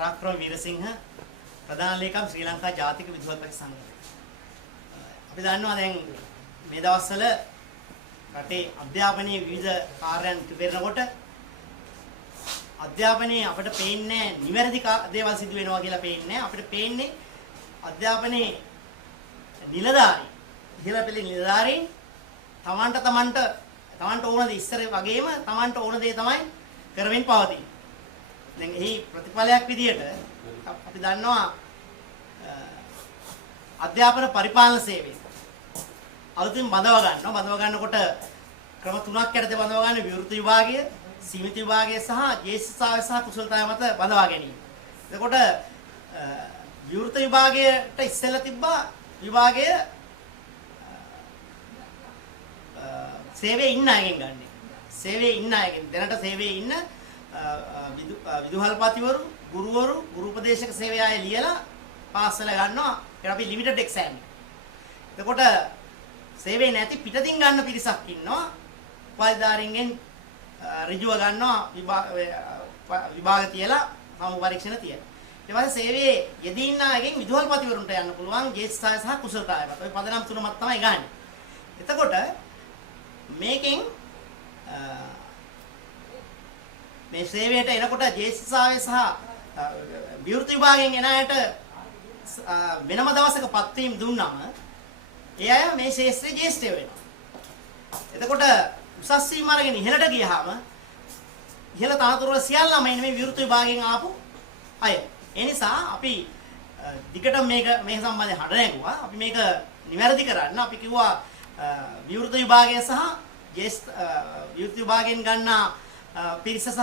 පරාක්‍රම වීරසිංහ ප්‍රධාන ලේකම් ශ්‍රී ලංකා ජාතික විදුහල්පති සංඝය. අපි දන්නවා දැන් මේ දවස්වල රටේ අධ්‍යාපනයේ විවිධ කාර්යයන් ඉටුවෙනකොට අධ්‍යාපනයේ අපිට පේන්නේ නිවැරදි දේවල් සිදු වෙනවා කියලා පේන්නේ. අපිට පේන්නේ අධ්‍යාපනයේ නිලධාරී ඉහළ පෙළේ නිලධාරීන් තමන්ට ඕන දේ ඉස්සර වගේම තමන්ට ඕන දේ තමයි කරමින් පවතින. දැන් එහි ප්‍රතිඵලයක් විදියට අපි දන්නවා අධ්‍යාපන පරිපාලන සේවය අලුතින් බඳව ගන්නකොට ක්‍රම තුනක් යටතේ බඳව ගන්න විවෘත විභාගය, සීමිත විභාගය සහ ජ්‍යෙෂ්ඨතාවය සහ කුසලතාවය මත බඳවා ගැනීම. එතකොට විවෘත විභාගයට ඉස්සෙල්ලා තිබ්බා විභාගය සේවයේ ඉන්න අයගෙන් ගන්න. සේවයේ ඉන්න අයගෙන් දැනට සේවයේ ඉන්න විදුහල්පතිවරු, ගුරුවරු, ගුරු උපදේශක සේවය අය ලියලා පාස් වෙලා ගන්නවා. ඒක අපි ලිමිටඩ් එක්සෑම්. එතකොට සේවයේ නැති පිටතින් ගන්න පිරිසක් ඉන්නවා. උපාධිධාරීන්ගෙන් ඍජුව ගන්නවා විභාග තියලා සමු පරීක්ෂණ තියලා. ඊට පස්සේ සේවයේ යෙදී ඉන්න අයගෙන් විදුහල්පතිවරුන්ට යන්න පුළුවන් ජ්‍යෙෂ්ඨතාවය සහ කුසලතාවය මත. ඔය පදනම් තුනක් තමයි ගන්න. එතකොට මේකෙන් මේ සේවයට එනකොට ජ්‍යෙෂ්ඨතාවය සහ විවෘත විභාගයෙන් එන අයට වෙනම දවසක පත්වීම් දුන්නාම ඒ අය මේ ශාස්ත්‍රයේ ජ්‍යෙෂ්ඨය වෙනවා. එතකොට උසස් වීම අරගෙන ඉහළට ගියාම ඉහළ තනතුරු වල සියල්ලම එන්නේ මේ විවෘත විභාගයෙන් ආපු අය. ඒ නිසා අපි දිගට මේ සම්බන්ධයෙන් හඩ නැගුවා. අපි මේක නිවැරදි කරන්න අපි කිව්වා විවෘත විභාගය සහ විවෘත විභාගයෙන් ගන්නා පිරිස සහ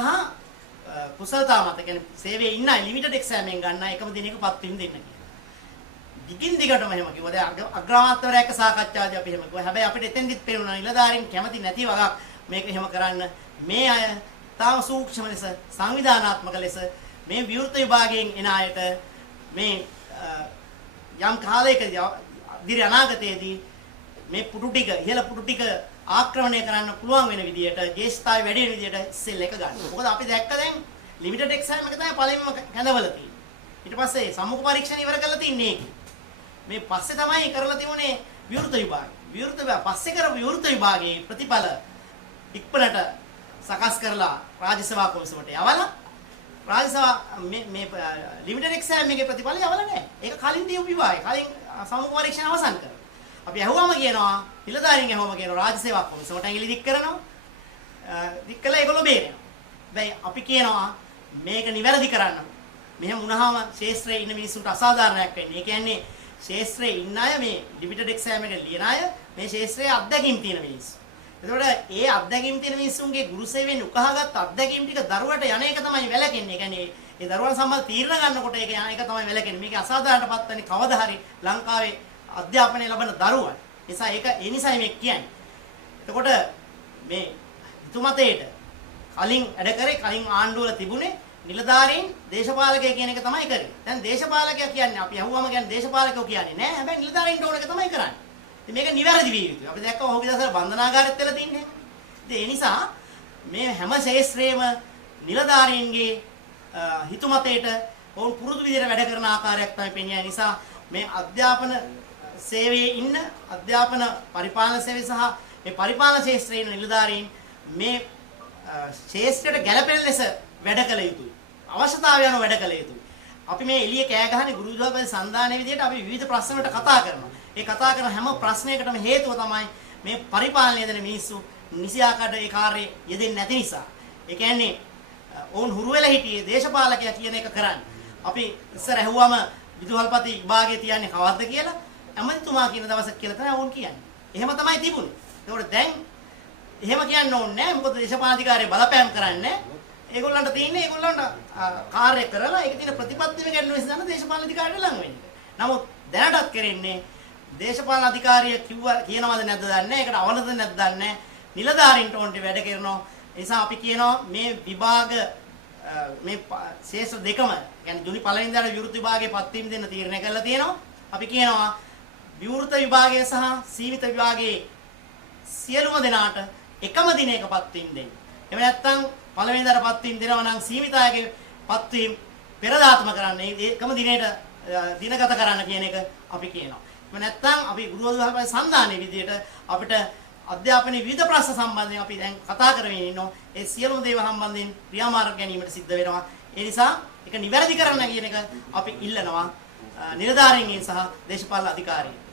කුසලතාව මත කියන්නේ සේවයේ ඉන්න ලිමිටඩ් එක්සෑම් එකෙන් ගන්න එකම දිනයක පත්වීම දෙන්න කියලා. දිගින් දිගටම එහෙම කිව්වා. දැන් අග්‍රාමාත්‍යවරයෙක් සාකච්ඡාදී අපි එහෙම කිව්වා. හැබැයි අපිට එතෙන්දිත් පේනවා නිලධාරීන් කැමති නැති වගක් මේක එහෙම කරන්න. මේ අය තාම සූක්ෂම ලෙස සංවිධානාත්මක ලෙස මේ විවෘත විභාගයෙන් එන අයට මේ යම් කාලයකදී දිරි අනාගතයේදී මේ පුටු ටික ඉහළ පුටු ටික ආක්‍රමණය කරන්න පුළුවන් වෙන විදියට ජ්‍යෙෂ්ඨතාවය වැඩි වෙන විදියට සෙල් එක ගන්න. මොකද අපි දැක්ක දැන් ලිමිටඩ් එක්සෑම් එක තමයි පළවෙනිම කැඳවලා තියෙන්නේ. ඊට පස්සේ සම්මුඛ පරීක්ෂණ ඉවර කරලා තින්නේ ඒක. මේ පස්සේ තමයි කරලා තිබුණේ විවෘත විභාගය. පස්සේ කරපු විවෘත විභාගයේ ප්‍රතිඵල ඉක්මනට සකස් කරලා රාජ්‍ය සභා කොමිසමට යවලා රාජ්‍ය සභා මේ ලිමිටඩ් එක්සෑම් එකේ ප්‍රතිඵල යවලා නැහැ. ඒක කලින් දීපු විභාගය. කලින් සම්මුඛ පරීක්ෂණ අවසන් කරලා. අපි ඇහුවම කියනවා නිලධාරීන් ඇහුවම කියනවා රාජ්‍ය සේවා කොමිසමට ඇඟිලි දික් කරනවා. දික් කළා ඒගොල්ලෝ බේරෙනවා. හැබැයි අපි කියනවා මේක නිවැරදි කරන්න. මෙහෙම වුණාම ශාස්ත්‍රයේ ඉන්න මිනිස්සුන්ට අසාධාරණයක් වෙන්නේ. ඒ කියන්නේ ශාස්ත්‍රයේ ඉන්න අය මේ ලිමිටඩ් එක්සෑම් එක ලියන අය මේ ශාස්ත්‍රයේ අත්දැකීම් තියෙන මිනිස්සු. එතකොට ඒ අත්දැකීම් තියෙන මිනිස්සුන්ගේ ගුරු සේවයෙන් උකහාගත් අත්දැකීම් ටික දරුවට යන එක තමයි වැළකෙන්නේ. ඒ කියන්නේ ඒ දරුවන් සම්බන්ධ තීරණ ගන්නකොට ඒක යන එක තමයි වැළකෙන්නේ. මේක අසාධාරණටපත් වෙන්නේ කවදා හරි ලංකාවේ අධ්‍යාපනය ලබන දරුවන්. නිසා ඒක ඒ නිසයි මේ කියන්නේ. එතකොට මේ හිතුමතේට කලින් කලින් ආණ්ඩුවල තිබුණේ නිලධාරීන් දේශපාලකය කියන එක තමයි කරේ. දැන් දේශපාලකයා කියන්නේ අපි අහුවම කියන්නේ දේශපාලකයෝ කියන්නේ නෑ. හැබැයි නිලධාරීන්ට ඕන එක තමයි කරන්නේ. ඉතින් මේක නිවැරදි විය යුතුයි. අපි දැක්කම ඔහුගේ දසර බන්ධනාගාරෙත් වෙලා තින්නේ. ඉතින් ඒ නිසා මේ හැම ශාස්ත්‍රයේම නිලධාරීන්ගේ හිතුමතේට ඔවුන් පුරුදු විදිහට වැඩ කරන ආකාරයක් තමයි පෙන්වන්නේ. නිසා මේ අධ්‍යාපන සේවයේ ඉන්න අධ්‍යාපන පරිපාලන සේවය සහ මේ පරිපාලන ශාස්ත්‍රයේ ඉන්න නිලධාරීන් මේ ශාස්ත්‍රයට ගැළපෙන ලෙස වැඩ කළ යුතුයි. අවශ්‍යතාවය අනුව වැඩ කළ යුතුයි. අපි මේ එළිය කෑ ගහන්නේ ගුරු විදුහල්පති සන්දානයේ විදිහට අපි විවිධ ප්‍රශ්න වලට කතා කරනවා. ඒ කතා කරන හැම ප්‍රශ්නයකටම හේතුව තමයි මේ පරිපාලනය දෙන මිනිස්සු නිසි ආකාරයට ඒ කාර්යය යෙදෙන්නේ නැති නිසා. ඒ කියන්නේ ඔවුන් හුරු වෙලා හිටියේ දේශපාලකයා කියන එක කරන්නේ. අපි ඉස්සර ඇහුවම විදුහල්පති විභාගයේ තියන්නේ කවද්ද කියලා ඇමතිතුමා කියන දවසක් කියලා තමයි වුන් කියන්නේ. එහෙම තමයි තිබුණේ. ඒකට දැන් එහෙම කියන්න ඕනේ නැහැ. මොකද දේශපාලනිකාරය බලපෑම් කරන්නේ. ඒගොල්ලන්ට තියෙන්නේ ඒගොල්ලන්ට කාර්ය කරලා ඒක තියෙන ප්‍රතිපත්තිය ගන්න නිසා දේශපාලන අධිකාරියට ලං වෙන්නේ. නමුත් දැනටත් කරන්නේ දේශපාලන අධිකාරිය කියනවද නැද්ද දන්නේ නැහැ. ඒකට අවනද නැද්ද දන්නේ නැහැ. නිලධාරීන්ට ඕන්ට වැඩ කරනවා. ඒ නිසා අපි කියනවා මේ විභාග මේ ශේෂ දෙකම يعني ජුනි පළවෙනි දාට විවෘත විභාගයේ පත්වීම දෙන්න තීරණය කරලා තියෙනවා. අපි කියනවා විවෘත විභාගය සහ සීමිත විභාගයේ සියලුම දෙනාට එකම දිනයක පත්වීම දෙන්න. එහෙම නැත්නම් පළවෙනි දාට පත්වීම දෙනවා නම් සීමිත අයගේ පත්වීම පෙරදාත්ම කරන්න ඒකම දිනේට දිනගත කරන්න කියන එක අපි කියනවා. එහෙම නැත්නම් අපි ගුරු විද්‍යාලය සම්දානයේ විදියට අපිට අධ්‍යාපනයේ විවිධ ප්‍රශ්න සම්බන්ධයෙන් අපි දැන් කතා කරමින් ඉන්නවා. ඒ සියලුම දේවල් සම්බන්ධයෙන් ක්‍රියාමාර්ග ගැනීමට සිද්ධ වෙනවා. ඒ නිසා ඒක නිවැරදි කරන්න කියන එක අපි ඉල්ලනවා නිලධාරීන්ගෙන් සහ දේශපාලන අධිකාරීන්.